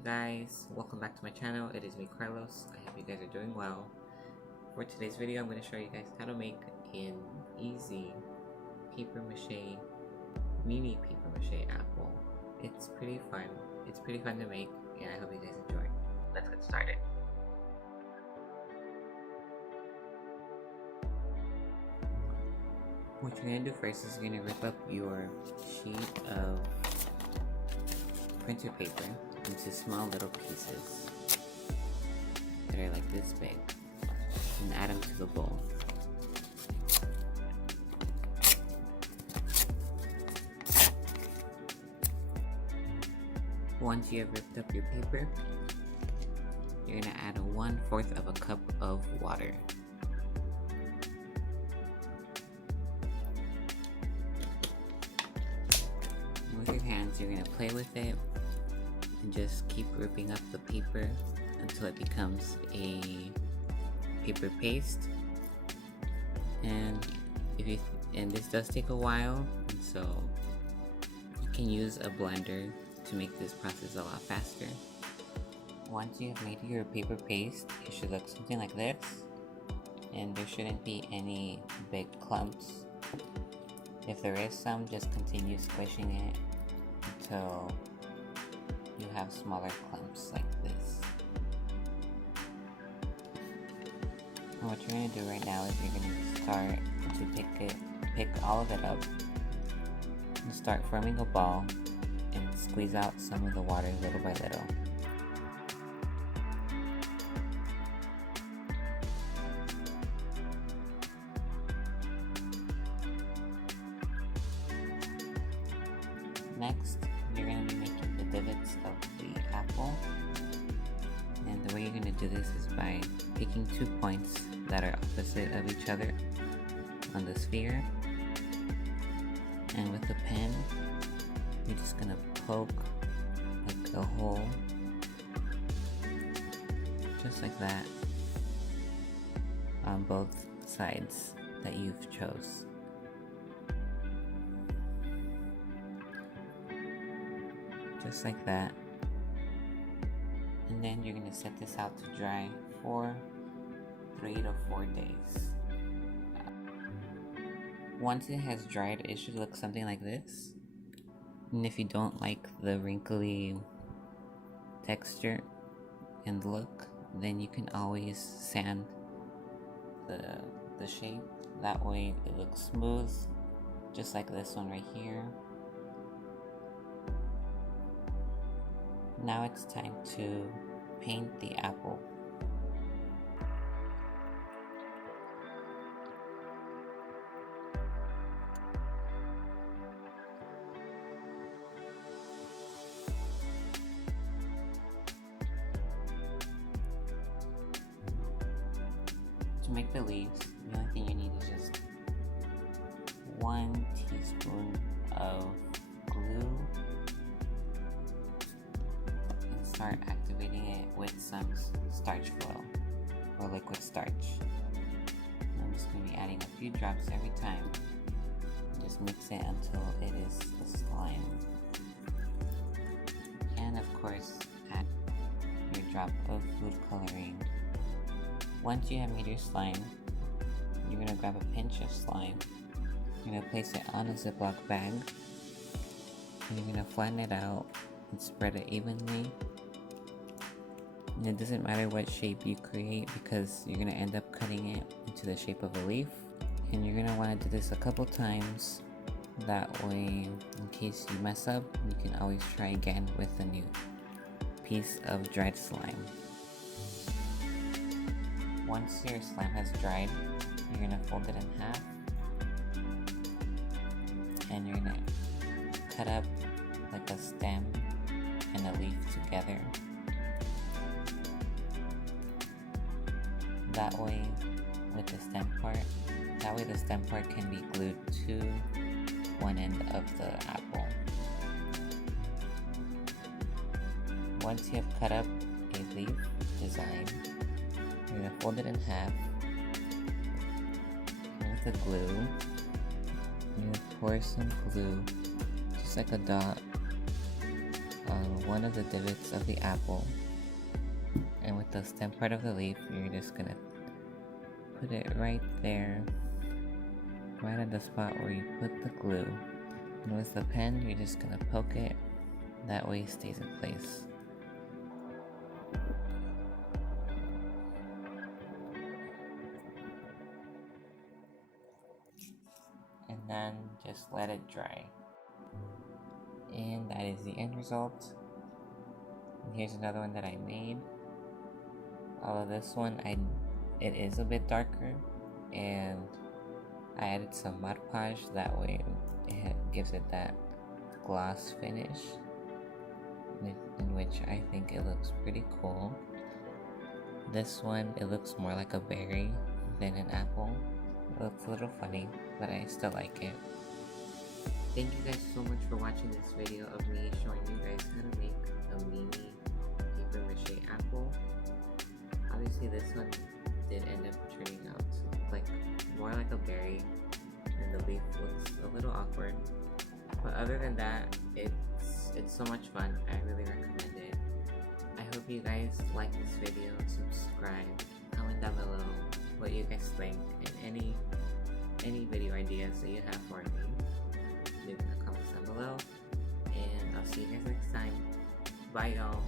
you guys? Welcome back to my channel. It is me, Carlos. I hope you guys are doing well. For today's video, I'm going to show you guys how to make an easy paper mache, mini paper mache apple. It's pretty fun. It's pretty fun to make, and I hope you guys enjoy. Let's get started. What you're going to do first is you're going to rip up your sheet of printer paper into small little pieces that are like this big and add them to the bowl. Once you have ripped up your paper, you're going to add 1/4 of a cup of water. And with your hands, you're going to play with it and just keep ripping up the paper until it becomes a paper paste. And this does take a while, so you can use a blender to make this process a lot faster. Once you have made your paper paste, it should look something like this, and there shouldn't be any big clumps. If there is some, just continue squishing it until you have smaller clumps like this. And what you're going to do right now is you're going to start to pick all of it up and start forming a ball and squeeze out some of the water little by little. Next, you're going to be making the divots of the apple, and the way you're going to do this is by picking 2 points that are opposite of each other on the sphere, and with the pen you're just going to poke like a hole just like that on both sides that you've chose. Just like that. And then you're going to set this out to dry for 3 to 4 days. Once it has dried, it should look something like this. And if you don't like the wrinkly texture and look, then you can always sand the shape. That way it looks smooth, just like this one right here. Now it's time to paint the apple. To make the leaves, the only thing you need is just 1 teaspoon of glue. Start activating it with some starch foil or liquid starch. I'm just going to be adding a few drops every time. Just mix it until it is a slime. And of course, add your drop of food coloring. Once you have made your slime, you're going to grab a pinch of slime. You're going to place it on a Ziploc bag. And you're going to flatten it out and spread it evenly. And it doesn't matter what shape you create because you're going to end up cutting it into the shape of a leaf. And you're going to want to do this a couple times. That way, in case you mess up, you can always try again with a new piece of dried slime. Once your slime has dried, you're going to fold it in half. And you're going to cut up like a stem and a leaf together. That way the stem part can be glued to one end of the apple. Once you have cut up a leaf design, you're going to fold it in half, and with the glue, you're going to pour some glue, just like a dot, one of the divots of the apple, and with the stem part of the leaf, you're just gonna put it right there, right at the spot where you put the glue. And with the pen, you're just gonna poke it, that way it stays in place. And then just let it dry. And that is the end result. And here's another one that I made. Although this one, it is a bit darker, and I added some Mod Podge, that way it gives it that gloss finish, in which I think it looks pretty cool. This one, it looks more like a berry than an apple. It looks a little funny, but I still like it. Thank you guys so much for watching this video of me showing you guys how to make a mini paper mache apple. Obviously this one did end up turning out like more like a berry, and the leaf looks a little awkward. But other than that, it's so much fun. I really recommend it. I hope you guys like this video, subscribe, comment down below what you guys think, and any video ideas that you have for me. Leave in the comments down below, and I'll see you guys next time. Bye y'all.